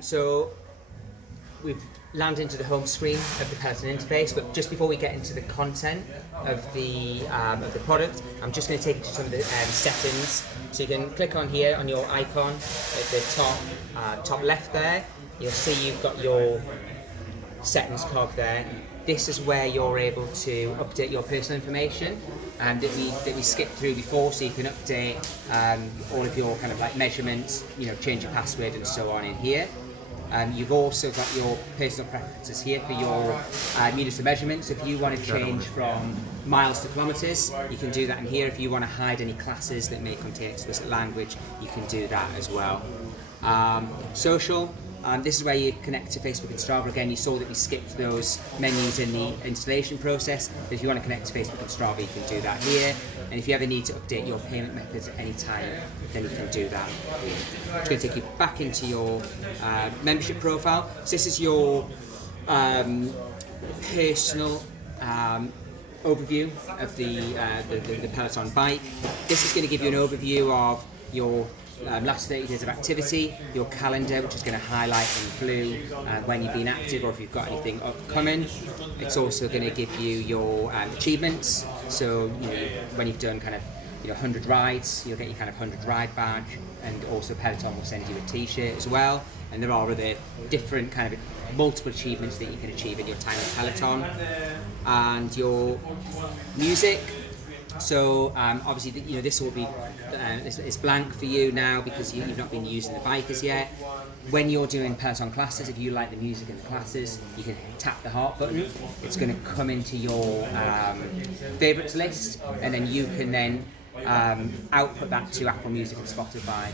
So we've landed into the home screen of the Peloton interface, but just before we get into the content of the product, I'm just going to take you to some of the settings. So you can click on here on your icon at the top left there. You'll see you've got your settings cog there. This is where you're able to update your personal information that we skipped through before, so you can update all of your kind of like measurements, change your password and so on in here. You've also got your personal preferences here for your units of measurement. So if you want to change from miles to kilometers, you can do that in here. If you want to hide any classes that may contain explicit language, you can do that as well. Social. This is where you connect to Facebook and Strava. Again, you saw that we skipped those menus in the installation process. But if you want to connect to Facebook and Strava, you can do that here. And if you ever need to update your payment methods at any time, then you can do that here. It's going to take you back into your membership profile. So this is your personal overview of the Peloton bike. This is going to give you an overview of your last 30 days of activity, your calendar, which is going to highlight in blue when you've been active or if you've got anything upcoming. It's also going to give you your achievements. So when you've done kind of 100 rides, you'll get your kind of 100 ride badge, and also Peloton will send you a t-shirt as well. And there are other different kind of multiple achievements that you can achieve in your time with Peloton. And your music. So obviously, this will be it's blank for you now because you've not been using the bike as yet. When you're doing Peloton classes, if you like the music in the classes, you can tap the heart button. It's going to come into your favorites list, and then you can then output that to Apple Music and Spotify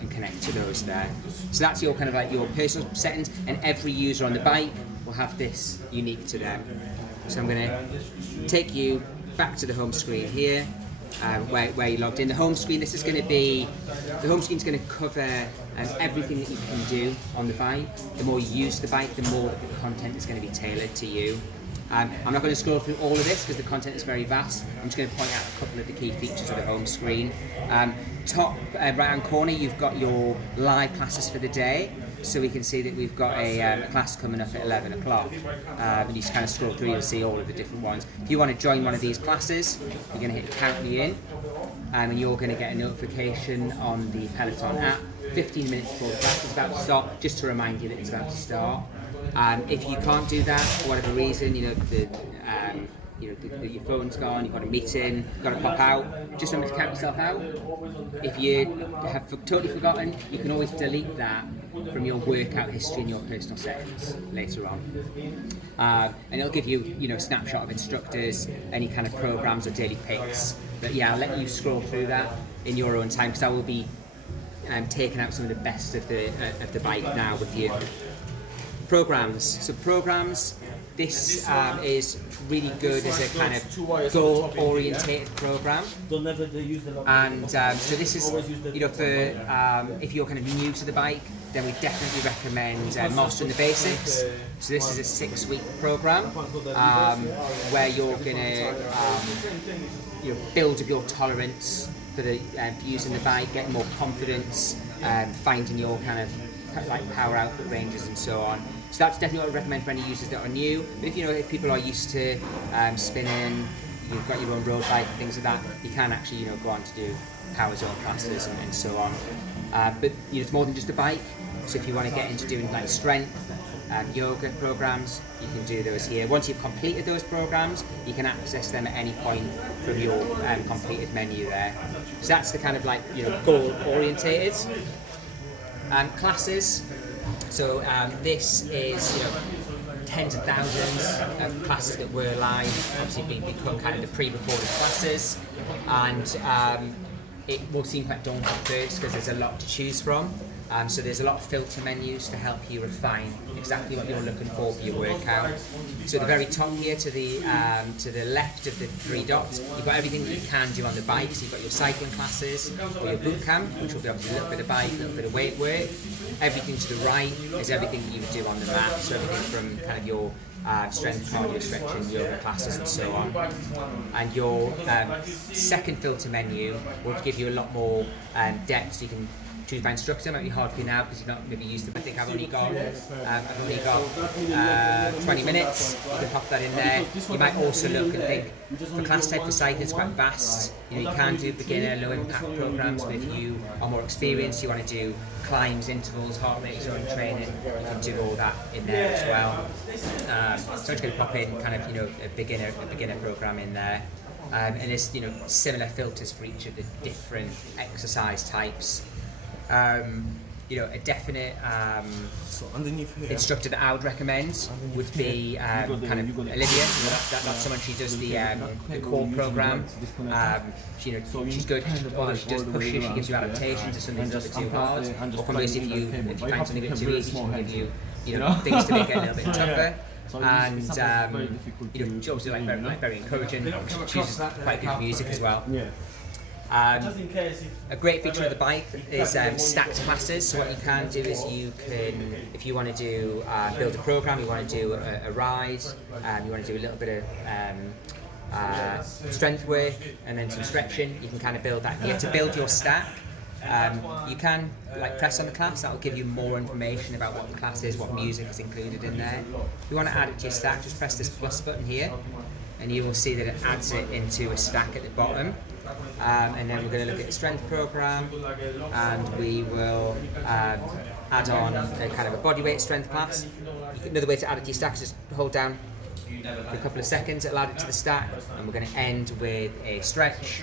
and connect to those there. So that's your kind of like your personal settings, and every user on the bike will have this unique to them. So I'm going to take you back to the home screen here, where you logged in. The home screen. The home screen is going to cover everything that you can do on the bike. The more you use the bike, the more the content is going to be tailored to you. I'm not going to scroll through all of this because the content is very vast. I'm just going to point out a couple of the key features of the home screen. Top right hand corner, you've got your live classes for the day. So we can see that we've got a class coming up at 11 o'clock. And you just kind of scroll through, you'll see all of the different ones. If you want to join one of these classes, you're going to hit Count Me In, and you're going to get a notification on the Peloton app 15 minutes before the class is about to start, just to remind you that it's about to start. If you can't do that for whatever reason, your phone's gone, you've got a meeting, you've got to pop out, just remember to count yourself out. If you have totally forgotten, you can always delete that from your workout history in your personal settings later on. And it'll give you, a snapshot of instructors, any kind of programs or daily picks. But yeah, I'll let you scroll through that in your own time, because I will be taking out some of the best of the bike now with you. Programs. So programs. This is really good as a kind of goal-orientated program, and so this is, for if you're kind of new to the bike, then we definitely recommend Mastering the Basics. So this is a 6-week program where you're going to build up your tolerance for using the bike, getting more confidence, finding your kind of like power output ranges and so on. So that's definitely what I would recommend for any users that are new. But if people are used to spinning, you've got your own road bike and things like that, you can actually go on to do power zone classes and so on. But it's more than just a bike. So if you want to get into doing like strength, yoga programs, you can do those here. Once you've completed those programs, you can access them at any point from your completed menu there. So that's the kind of like goal orientated. Classes. So this is tens of thousands of classes that were live, obviously become kind of the pre-recorded classes, and it will seem quite daunting at first because there's a lot to choose from. So there's a lot of filter menus to help you refine exactly what you're looking for your workout. So at the very top here, to the left of the 3 dots, you've got everything that you can do on the bike. So you've got your cycling classes, or your boot camp, which will be obviously a little bit of bike, a little bit of weight work. Everything to the right is everything that you would do on the mat. So everything from kind of your strength, cardio, stretching, yoga classes and so on. And your second filter menu will give you a lot more depth, so you can choose by instructor. Might be hard for you now because you've not maybe used them. I think I've only got 20 minutes. You can pop that in there. You might also look and think, for class type for cycling, it's quite vast. You can do beginner, low impact programs, but if you are more experienced, you want to do climbs, intervals, heart rate zone training, you can do all that in there as well. So I'm just going to pop in kind of a beginner program in there. And there's similar filters for each of the different exercise types. A definite so underneath here, instructor that I would recommend would be kind of Olivia. That's someone, she does the core program. She's good. Although she does push you, she gives you adaptations if something's a little bit too hard. Or conversely, if you find something a bit too easy, she can give you things to make it a little bit tougher. And she's also very encouraging. She chooses quite good music as well. A great feature of the bike is stacked classes. So what you can do is you can, if you want to do build a program, you want to do a ride, you want to do a little bit of strength work and then some stretching, you can kind of build that here. To build your stack, you can press on the class. That will give you more information about what the class is, what music is included in there. If you want to add it to your stack, just press this plus button here and you will see that it adds it into a stack at the bottom. And then we're going to look at the strength program, and we will add on a kind of a bodyweight strength class. Another way to add it to your stack is just hold down for a couple of seconds, it'll add it to the stack, and we're going to end with a stretch.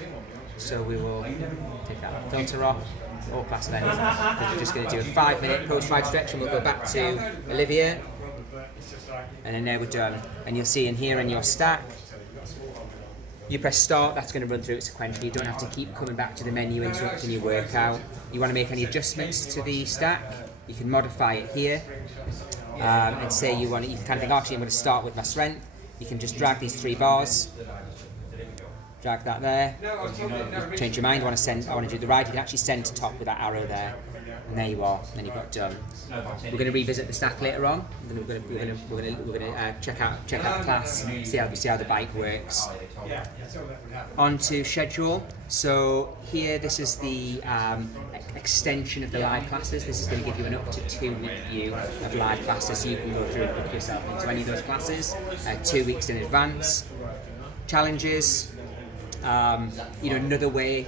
So we will take that filter off, all class length, because we're just going to do a 5-minute post-ride stretch, and we'll go back to Olivia, and then there we're done. And you'll see in here in your stack, you press start, that's going to run through it sequentially. You don't have to keep coming back to the menu interrupting your workout. You want to make any adjustments to the stack, you can modify it here. And say you kind of think, actually I'm going to start with my strength. You can just drag these 3 bars, drag that there, change your mind, I want to do the ride, you can actually send to top with that arrow there. And there you are. Then you've got done. We're going to revisit the stack later on. And then we're going to check out the class, see how the bike works. On to schedule. So here, this is the extension of the live classes. This is going to give you an up to 2-week view of live classes, so you can go through and book yourself into any of those classes 2 weeks in advance. Challenges. Another way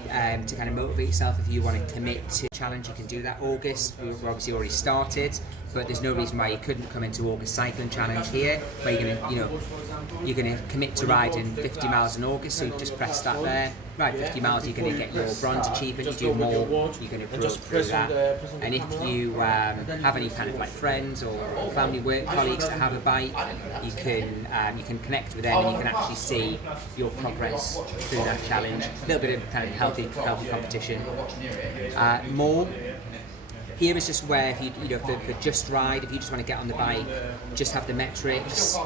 to kind of motivate yourself, if you want to commit to a challenge, you can do that. August, we've obviously already started, but there's no reason why you couldn't come into August Cycling Challenge here, where you're going to commit to riding 50 miles in August. So you just press that there. Ride 50 miles, you're going to get your bronze achievement. You do more, you're going to grow through that. And if you have any kind of friends or family, work colleagues that have a bike, you can connect with them and you can actually see your progress through that challenge. A little bit of kind of healthy competition. More. Here is just where if for just ride, if you just want to get on the bike, just have the metrics,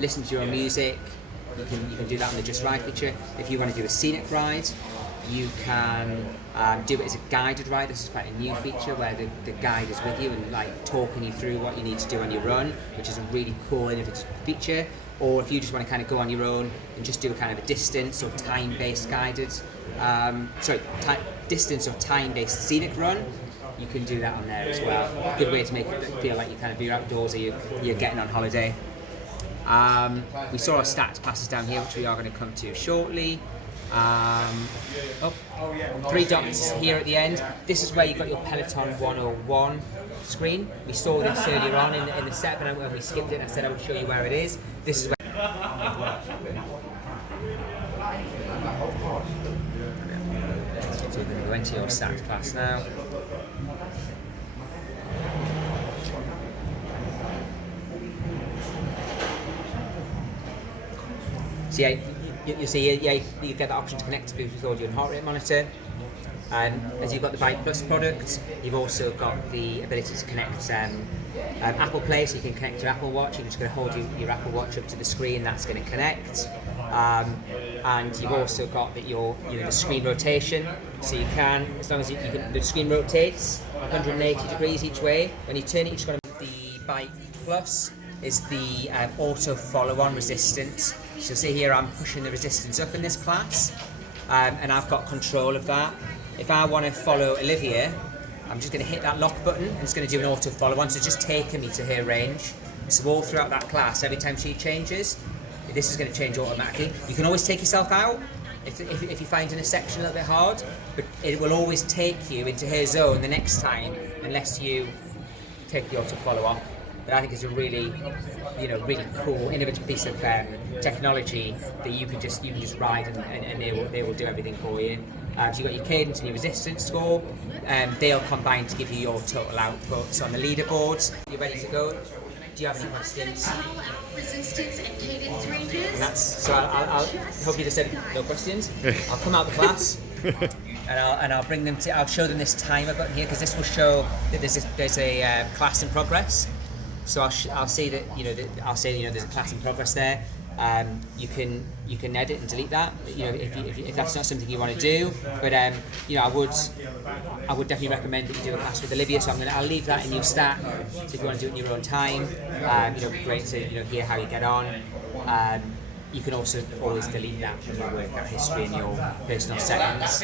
listen to your own music. You can do that on the Just Ride feature. If you want to do a scenic ride, you can do it as a guided ride. This is quite a new feature where the guide is with you and talking you through what you need to do on your run, which is a really cool, innovative feature. Or if you just want to kind of go on your own and just do a kind of a distance or time-based guided, distance or time-based scenic run, you can do that on there as well. Good way to make it feel like you're outdoors or you're getting on holiday. We saw our stacked classes down here, which we are going to come to shortly. 3 dots here at the end. This is where you've got your Peloton 101 screen. We saw this earlier on in the set, but when we skipped it, I said I would show you where it is. This is where. So we're going to go into your stacked class now. So you see, you get the option to connect to Bluetooth audio and heart rate monitor. As you've got the Bike Plus product, you've also got the ability to connect Apple Play, so you can connect your Apple Watch. You're just going to hold your Apple Watch up to the screen, that's going to connect. And you've also got the screen rotation, so you can, as long as the screen rotates 180 degrees each way. When you turn it, you've got the Bike Plus is the auto follow-on resistance. So see here, I'm pushing the resistance up in this class, and I've got control of that. If I want to follow Olivia, I'm just going to hit that lock button and it's going to do an auto follow on, so just taking me to her range. So all throughout that class, every time she changes, this is going to change automatically. You can always take yourself out if you're finding a section a little bit hard, but it will always take you into her zone the next time unless you take the auto follow off. But I think it's a really, really cool, innovative piece of technology that you can just ride and they will do everything for you. So you've got your cadence and your resistance score. They'll combine to give you your total output. So on the leaderboards, you're ready to go. Do you have any questions? Resistance and cadence ranges. So I'll hope you just said no questions. I'll come out of the class and I'll bring them to. I'll show them this timer button here because this will show that there's a class in progress. So I'll say that there's a class in progress there. You can edit and delete that. If that's not something you want to do, but I would definitely recommend that you do a class with Olivia. So I'll leave that in your stack. So if you want to do it in your own time, great to hear how you get on. You can also always delete that from your workout history and your personal settings.